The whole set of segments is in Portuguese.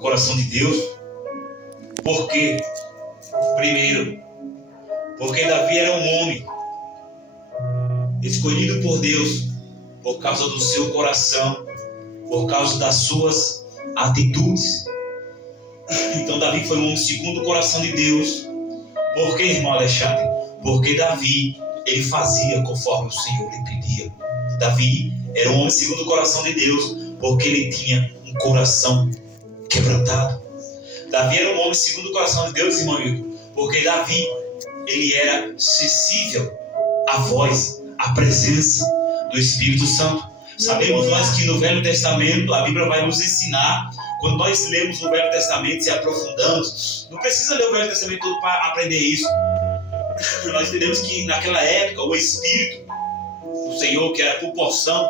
coração de Deus. Por quê? Primeiro, porque Davi era um homem escolhido por Deus por causa do seu coração, por causa das suas atitudes. Então Davi foi um homem segundo o coração de Deus. Por quê, irmão Alexandre? Porque Davi, ele fazia conforme o Senhor lhe pedia. Davi era um homem segundo o coração de Deus, porque ele tinha um coração quebrantado. Davi era um homem segundo o coração de Deus, irmão amigo, porque Davi, ele era sensível à voz, à presença do Espírito Santo. Sabemos nós que no Velho Testamento, a Bíblia vai nos ensinar, quando nós lemos o Velho Testamento e aprofundamos, não precisa ler o Velho Testamento todo para aprender isso. Nós entendemos que naquela época o Espírito do Senhor, que era por porção,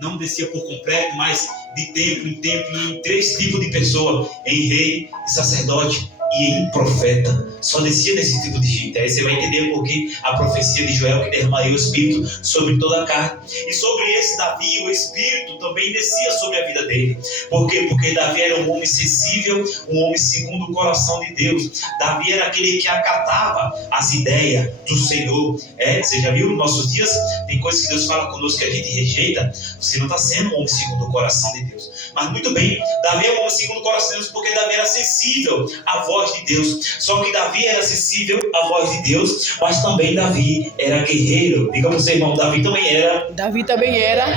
não descia por completo, mas de tempo em tempo, em 3 tipos de pessoas, em rei, em sacerdote e em profeta. Só descia nesse tipo de gente. Aí você vai entender porque a profecia de Joel, que derramaria o Espírito sobre toda a carne. E sobre esse Davi, o Espírito também descia sobre a vida dele. Por quê? Porque Davi era um homem sensível, um homem segundo o coração de Deus. Davi era aquele que acatava as ideias do Senhor. Você já viu nos nossos dias? Tem coisas que Deus fala conosco que a gente rejeita. Você não está sendo um homem segundo o coração de Deus. Mas muito bem, Davi é um homem segundo o coração de Deus porque Davi era sensível à voz de Deus. Só que Davi era sensível à voz de Deus, mas também Davi era guerreiro. Diga para você, irmão, Davi também era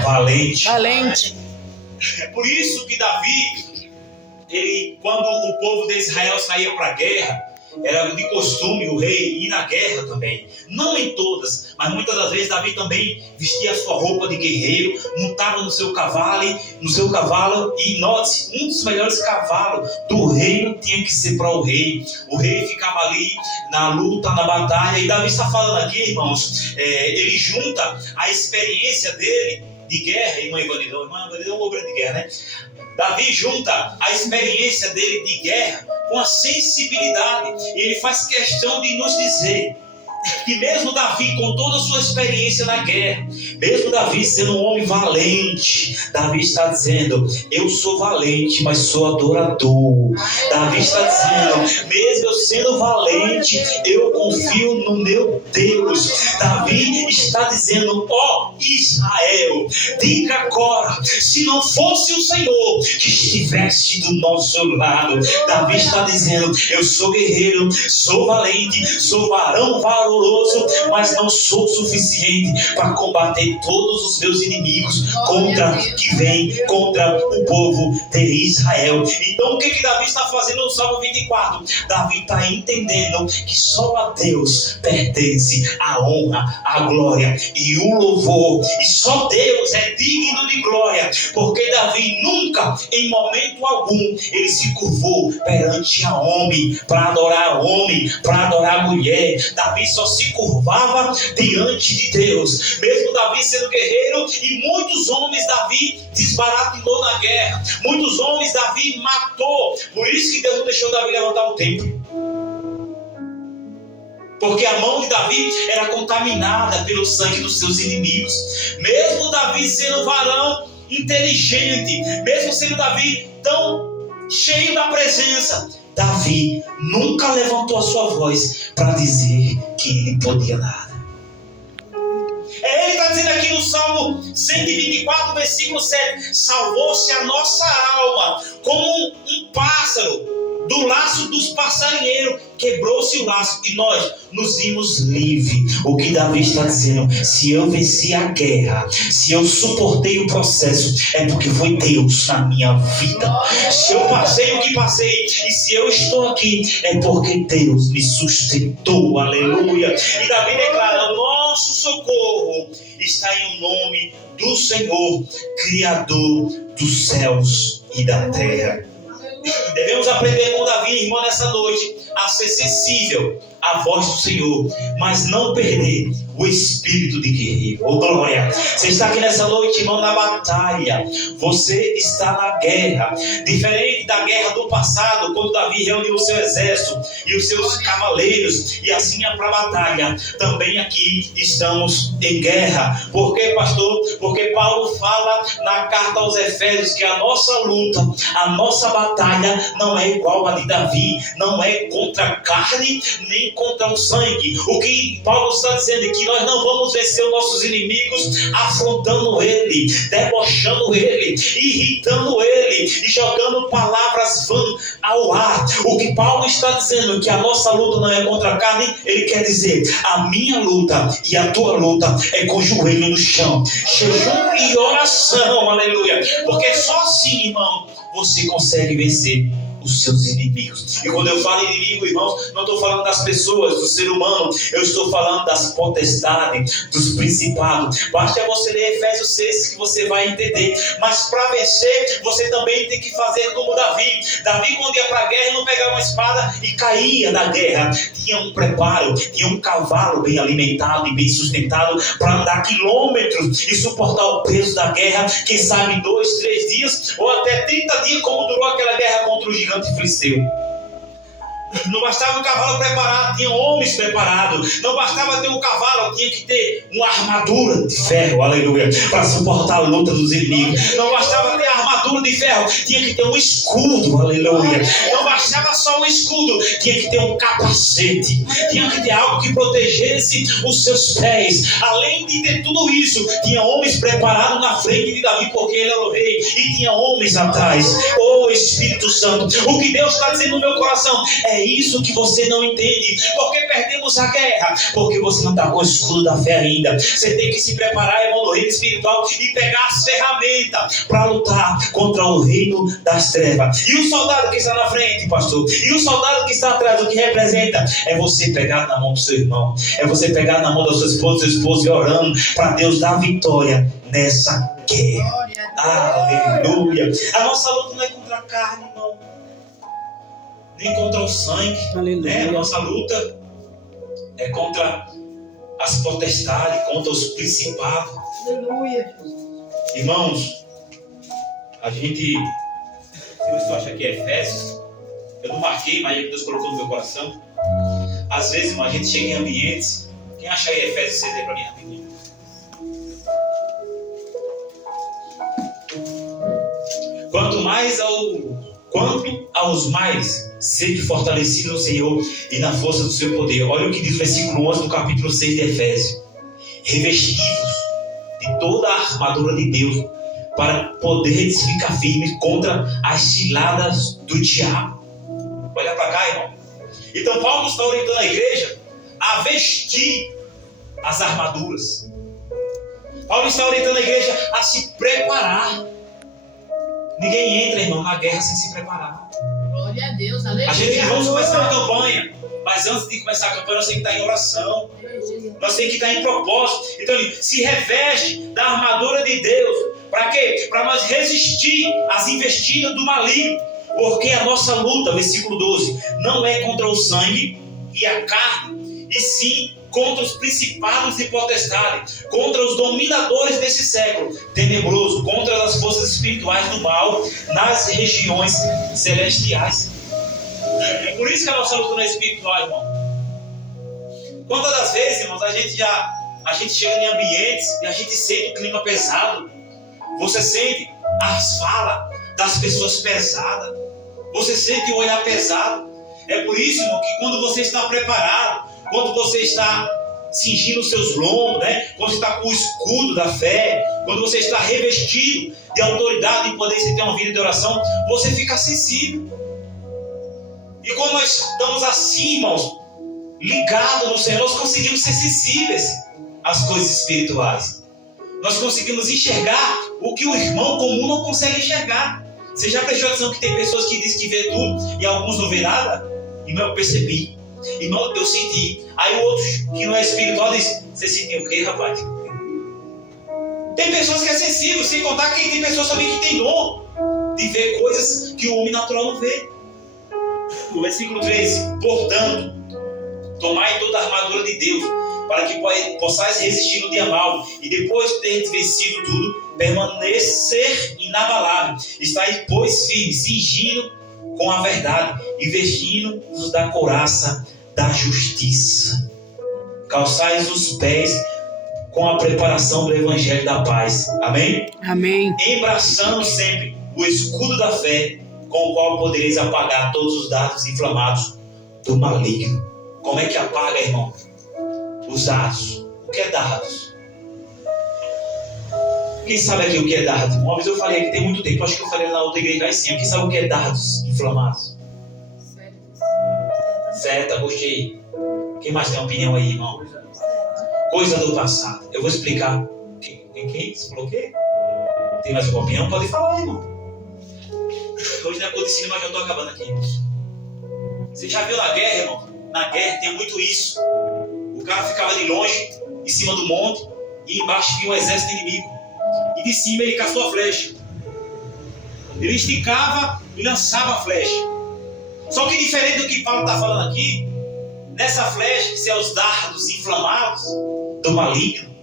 valente. É por isso que Davi, quando o povo de Israel saía para a guerra, era de costume o rei ir na guerra também. Não em todas, mas muitas das vezes Davi também vestia a sua roupa de guerreiro, montava no seu cavalo e note, um dos melhores cavalos do reino tinha que ser para o rei. O rei ficava ali na luta, na batalha, e Davi está falando aqui, irmãos, ele junta a experiência dele de guerra, irmã Ivanildo é um obreiro de guerra, né? Davi junta a experiência dele de guerra com a sensibilidade. E ele faz questão de nos dizer que mesmo Davi, com toda a sua experiência na guerra, mesmo Davi sendo um homem valente, Davi está dizendo: eu sou valente, mas sou adorador. Davi está dizendo: mesmo eu sendo valente, eu confio no meu Deus. Davi está dizendo: ó Israel, diga agora, se não fosse o Senhor que estivesse do nosso lado. Davi está dizendo: eu sou guerreiro, sou valente, sou varão valoroso, mas não sou suficiente para combater todos os meus inimigos que vêm contra o povo de Israel. Então o que Davi está fazendo no Salmo 24? Davi está entendendo que só a Deus pertence a honra, a glória e o louvor, e só Deus é digno de glória, porque Davi nunca, em momento algum, ele se curvou perante a homem, para adorar homem, para adorar mulher. Davi só se curvava diante de Deus. Mesmo Davi sendo guerreiro, e muitos homens Davi desbaratilou na guerra, muitos homens Davi matou. Por isso que Deus não deixou Davi levantar o templo, porque a mão de Davi era contaminada pelo sangue dos seus inimigos. Mesmo Davi sendo varão inteligente, mesmo sendo Davi tão cheio da presença, Davi nunca levantou a sua voz para dizer que ele podia nada. Ele está dizendo aqui no Salmo 124, versículo 7: salvou-se a nossa alma como um pássaro do laço dos passarinheiros, quebrou-se o laço e nós nos vimos livres. O que Davi está dizendo: se eu venci a guerra, se eu suportei o processo, é porque foi Deus na minha vida. Se eu passei o que passei, e se eu estou aqui, é porque Deus me sustentou. Aleluia. E Davi declara: nosso socorro está em o nome do Senhor, Criador dos céus e da terra. Devemos aprender com Davi, irmão, nessa noite, a ser sensível à voz do Senhor, mas não perder o espírito de guerreiro. Oh, glória! Você está aqui nessa noite, irmão, na batalha. Você está na guerra. Diferente da guerra do passado, quando Davi reuniu o seu exército e os seus cavaleiros e assim ia para a batalha. Também aqui estamos em guerra. Por quê, pastor? Porque Paulo fala na carta aos Efésios que a nossa luta, a nossa batalha não é igual a de Davi. Não é contra a carne, nem contra o sangue. O que Paulo está dizendo é que nós não vamos vencer os nossos inimigos afrontando ele, debochando ele, irritando ele e jogando palavras vãs ao ar. O que Paulo está dizendo é que a nossa luta não é contra a carne. Ele quer dizer, a minha luta e a tua luta é com o joelho no chão, jejum e oração, aleluia, porque só assim, irmão, você consegue vencer os seus inimigos. E quando eu falo inimigo, irmãos, não estou falando das pessoas, do ser humano, eu estou falando das potestades, dos principados. Basta você ler Efésios 6 que você vai entender. Mas para vencer, você também tem que fazer como Davi. Davi, quando ia para a guerra, não pegava uma espada e caía na guerra. Tinha um preparo, tinha um cavalo bem alimentado e bem sustentado para andar quilômetros e suportar o peso da guerra, quem sabe 2, 3 dias ou até 30 dias, como durou aquela guerra contra o gigante filisteu. Não bastava o cavalo preparado, tinha homens preparados. Não bastava ter um cavalo, tinha que ter uma armadura de ferro, aleluia, para suportar a luta dos inimigos. Não bastava ter a armadura de ferro, tinha que ter um escudo, aleluia. Não bastava só um escudo, tinha que ter um capacete, tinha que ter algo que protegesse os seus pés. Além de ter tudo isso, tinha homens preparados na frente de Davi, porque ele era o rei, e tinha homens atrás. Oh Espírito Santo, o que Deus está dizendo no meu coração é isso que você não entende. Porque perdemos a guerra? Porque você não está com o escudo da fé ainda. Você tem que se preparar, irmão, no reino espiritual e pegar as ferramentas para lutar contra o reino das trevas. E o soldado que está na frente, pastor, e o soldado que está atrás, o que representa? É você pegar na mão do seu irmão, é você pegar na mão da sua esposa, do seu esposo, e orando para Deus dar vitória nessa guerra. Aleluia. A nossa luta não é contra a carne, irmão, nem contra o sangue, né? A nossa luta é contra as potestades, contra os principados. Aleluia. Irmãos, a gente, se você acha que é Efésios, eu não marquei, mas Deus colocou no meu coração. Às vezes, irmão, a gente chega em ambientes. Quem acha aí Efésios 6 aí para mim rapidinho? Quanto aos mais, sede fortalecidos no Senhor e na força do seu poder. Olha o que diz o versículo 11 do capítulo 6 de Efésios. Revestidos de toda a armadura de Deus, para poder ficar firme contra as ciladas do diabo. Olha para cá, irmão. Então Paulo está orientando a igreja a vestir as armaduras. Paulo está orientando a igreja a se preparar. Ninguém entra, irmão, na guerra sem se preparar. Glória a Deus, aleluia. A gente vamos começar uma campanha, mas antes de começar a campanha nós temos que estar em oração. Nós temos que estar em propósito. Então ele se reveste da armadura de Deus. Para quê? Para nós resistir às investidas do maligno. Porque a nossa luta, versículo 12, não é contra o sangue e a carne, e sim contra os principados e potestades, contra os dominadores desse século tenebroso, contra as forças espirituais do mal nas regiões celestiais. É por isso que a nossa luta não é espiritual, irmão. Quantas das vezes, irmãos, a gente chega em ambientes e a gente sente o clima pesado. Você sente as falas das pessoas pesadas. Você sente o olhar pesado. É por isso, irmão, que quando você está preparado, quando você está cingindo os seus lombos, né? Quando você está com o escudo da fé, quando você está revestido de autoridade e poder, você ter uma vida de oração, você fica sensível. E quando nós estamos assim, irmãos, ligados no Senhor, nós conseguimos ser sensíveis às coisas espirituais. Nós conseguimos enxergar o que o irmão comum não consegue enxergar. Você já prestou atenção que tem pessoas que dizem que vê tudo e alguns não vê nada? Irmão, eu percebi. Irmão, eu senti. Aí o outro que não é espiritual diz: você sentiu o quê, rapaz? Tem pessoas que é sensível, sem contar que tem pessoas também que tem dom de ver coisas que o homem natural não vê. O versículo 13: portanto, Tomai toda a armadura de Deus, para que possais resistir no dia mau, e depois de ter vencido tudo, permanecer inabalável. Estai, pois, firmes, cingindo com a verdade, e vestindo-vos da couraça da justiça. Calçais os pés com a preparação do evangelho da paz. Amém? Amém. Embraçando sempre o escudo da fé, com o qual podereis apagar todos os dardos inflamados do maligno. Como é que apaga, irmão? Os dardos. O que é dardos? Quem sabe aqui o que é dardos? Uma vez eu falei aqui, tem muito tempo, acho que eu falei na outra igreja aí sim. Quem sabe o que é dardos inflamados? Seta, gostei. Quem mais tem uma opinião aí, irmão? Coisa do passado. Eu vou explicar. Quem? Você falou o quê? Tem mais uma opinião? Pode falar, irmão. Hoje não é codicina, mas já estou acabando aqui. Você já viu na guerra, irmão? Na guerra tem muito isso. O cara ficava de longe, em cima do monte, e embaixo vinha um exército inimigo. E de cima ele caçou a flecha. Ele esticava e lançava a flecha. Só que diferente do que Paulo está falando aqui, nessa flecha, que são os dardos inflamados do maligno,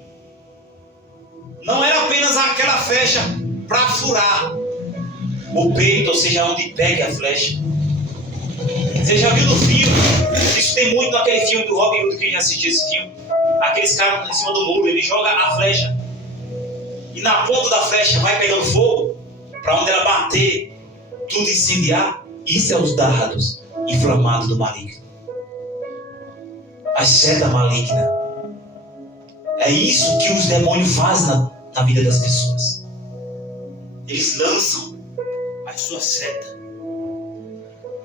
não era apenas aquela flecha para furar o peito, ou seja, onde pega a flecha. Você já viu no filme? Isso tem muito naquele filme do Robin Hood, quem já assistiu esse filme. Aqueles caras em cima do muro, ele joga a flecha e na ponta da flecha vai pegando fogo, para onde ela bater, tudo incendiar. Isso é os dardos inflamados do maligno. As setas malignas. É isso que os demônios fazem na vida das pessoas. Eles lançam as suas setas.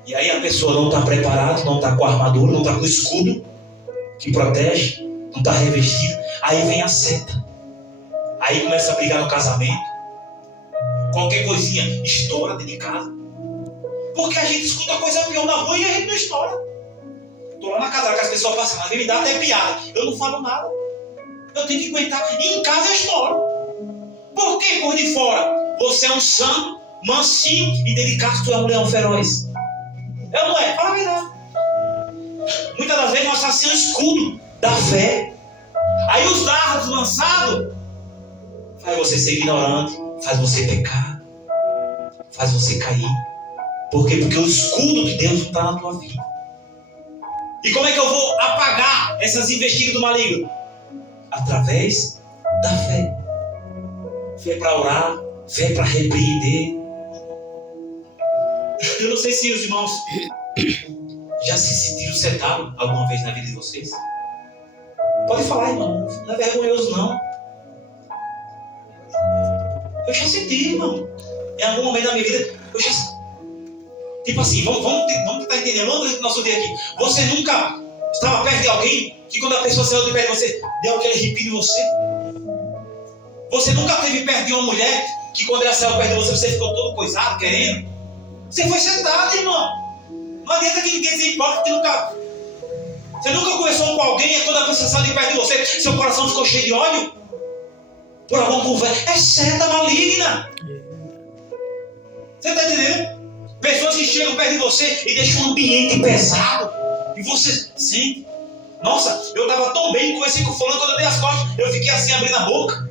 E aí a pessoa não está preparada, não está com a armadura, não está com o escudo que protege, não está revestido. Aí vem a seta. Aí começa a brigar no casamento. Qualquer coisinha estoura dentro de casa. Porque a gente escuta coisa pior na rua e a gente não estoura. Estou lá na casa que as pessoas passam, mas me dá até piada. Eu não falo nada. Eu tenho que aguentar. E em casa eu estouro. Por que por de fora? Você é um santo, mansinho e delicado, tu é um leão feroz. Eu não é? Fala a verdade. Muitas das vezes nós estamos sem o escudo da fé. Aí os dardos lançados faz você ser ignorante, faz você pecar, faz você cair. Por quê? Porque o escudo de Deus não está na tua vida. E como é que eu vou apagar essas investidas do maligno? Através da fé. Fé para orar, fé para repreender. Eu não sei se os irmãos já se sentiram sentados alguma vez na vida de vocês. Pode falar, irmão. Não é vergonhoso, não. Eu já senti, irmão. Em algum momento da minha vida, eu já... Tipo assim, vamos tentar entender. Vamos no nosso dia aqui. Você nunca estava perto de alguém que quando a pessoa saiu de perto de você, deu aquele arrepio em você? Você nunca esteve perto de uma mulher que quando ela saiu perto de você, você ficou todo coisado, querendo? Você foi sentado, irmão. Não adianta que ninguém se importa, que você nunca conversou com alguém e quando a pessoa saiu de perto de você, seu coração ficou cheio de ódio? Por alguma conversa. É seta maligna. Você está entendendo? Pessoas que chegam perto de você e deixam um ambiente pesado. E você sente. Nossa, eu estava tão bem, conversei com o fulano, quando eu dei as costas, eu fiquei assim, abrindo a boca.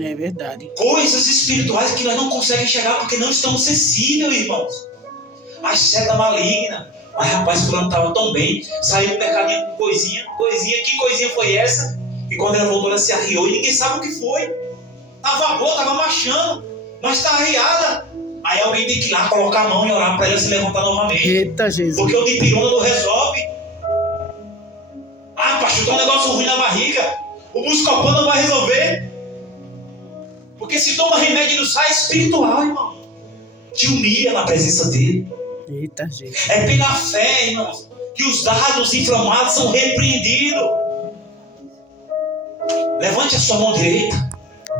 É verdade. Coisas espirituais que nós não conseguimos chegar porque não estamos sensíveis, irmãos. As setas malignas. Mas rapaz, fulano estava tão bem, saiu um pecadinho com coisinha. Que coisinha foi essa? E quando ela voltou, ela se arriou e ninguém sabe o que foi. Estava boa, estava marchando, mas está arriada. Aí alguém tem que ir lá, colocar a mão e orar para ela se levantar novamente. Eita, Jesus. Porque o dipirona não resolve. Ah, pastor, tá um negócio ruim na barriga. O Buscopan não vai resolver. Porque se toma remédio e não sai, é espiritual, irmão. Te humilha na presença dele. Eita, Jesus. É pela fé, irmãos, que os dardos inflamados são repreendidos. Levante a sua mão direita,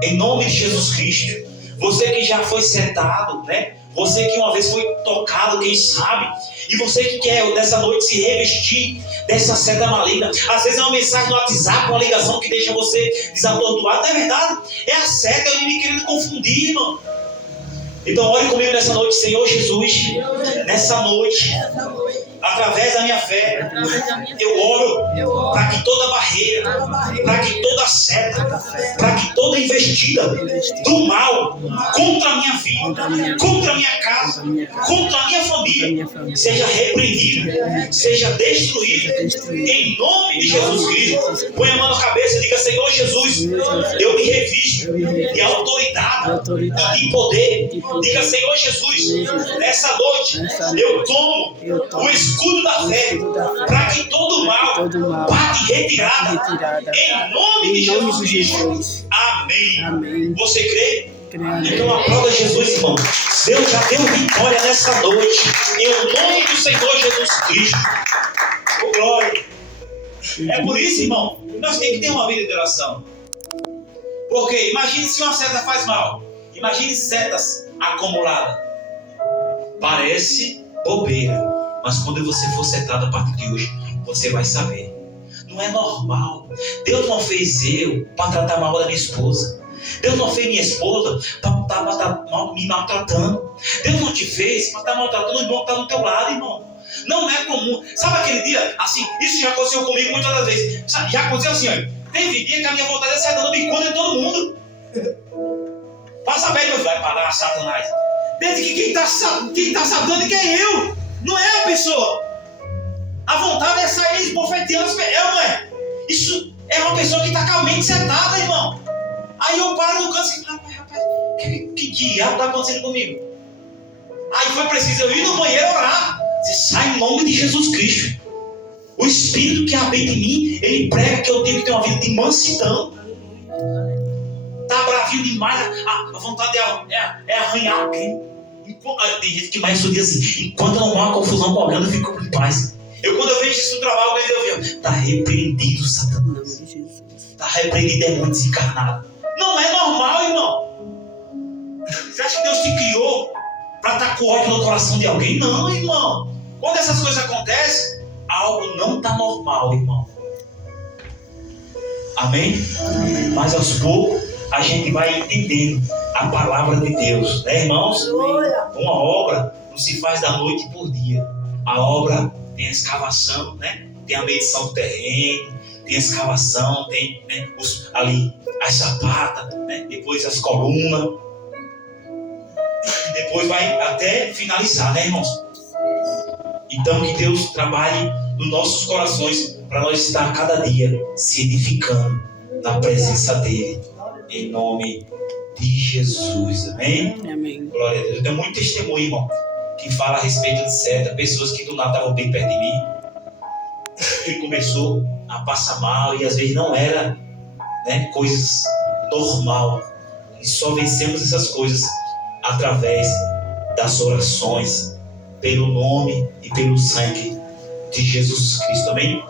em nome de Jesus Cristo. Você que já foi sentado, né? Você que uma vez foi tocado, quem sabe? E você que quer nessa noite se revestir dessa seta maligna. Às vezes é uma mensagem no WhatsApp, uma ligação que deixa você desatordoado. Não é verdade? É a seta, é o inimigo querendo confundir, irmão. Então ore comigo nessa noite, Senhor Jesus. Nessa noite, através da minha fé, eu oro para que toda barreira, para que toda seta, para que toda investida do mal contra a minha vida, contra a minha casa, contra a minha família, seja repreendida, seja destruída, em nome de Jesus Cristo. Põe a mão na cabeça e diga: Senhor Jesus, eu me revisto de autoridade e de poder. Diga: Senhor Jesus, nessa noite eu tomo o escudo da fé, para que todo mal pague retirada, em nome de Jesus Cristo. Amém. Você crê? Então aplauda Jesus, irmão. Deus já deu vitória nessa noite, em nome do Senhor Jesus Cristo. Oh, glória. É por isso, irmão, que nós temos que ter uma vida de oração. Porque imagine se uma seta faz mal. Imagine setas acumuladas. Parece bobeira, mas quando você for setado a partir de hoje, você vai saber. Não é normal. Deus não fez eu para tratar mal da minha esposa. Deus não fez minha esposa para estar me maltratando. Deus não te fez para estar maltratando o irmão que está do teu lado, irmão. Não é comum. Sabe aquele dia, assim, isso já aconteceu comigo muitas das vezes. Já aconteceu assim, ó. Teve dia que a minha vontade é sair dando bicuda em todo mundo. Passa bem, meu, vai parar, Satanás. Desde que quem está sabendo que é eu, não é a pessoa. A vontade é sair esbofeteando as pessoas, não é? Isso é uma pessoa que está com a mente setada, irmão. Aí eu paro no canto e falo: rapaz, que diabo está acontecendo comigo? Aí foi preciso eu ir no banheiro orar. Você sai em nome de Jesus Cristo. O Espírito que habita em mim, ele prega que eu tenho que ter uma vida de mansidão. Tá bravio demais, a vontade é arranhar alguém. Tem gente que mais estuda assim: enquanto não há uma confusão com alguém, eu fico em paz. Quando eu vejo isso no trabalho, eu vejo: está repreendido, Satanás. Está repreendido, demônio desencarnado. Não é normal, irmão. Você acha que Deus te criou para estar com ódio no coração de alguém? Não, irmão. Quando essas coisas acontecem, algo não está normal, irmão. Amém? Mas aos poucos a gente vai entendendo a palavra de Deus, né, irmãos? Uma obra não se faz da noite por dia. A obra tem a escavação, né? Tem a medição do terreno, tem a escavação, tem, né, ali as sapatas, né? Depois as colunas, depois vai até finalizar, né, irmãos? Então que Deus trabalhe nos nossos corações para nós estar cada dia se edificando na presença dele, em nome de Jesus. Amém? Amém. Glória a Deus. Eu tenho muito testemunho, irmão, que fala a respeito de seta, pessoas que do nada estavam bem perto de mim, ele começou a passar mal e às vezes não era, né, coisas normal. E só vencemos essas coisas através das orações, pelo nome e pelo sangue de Jesus Cristo. Amém?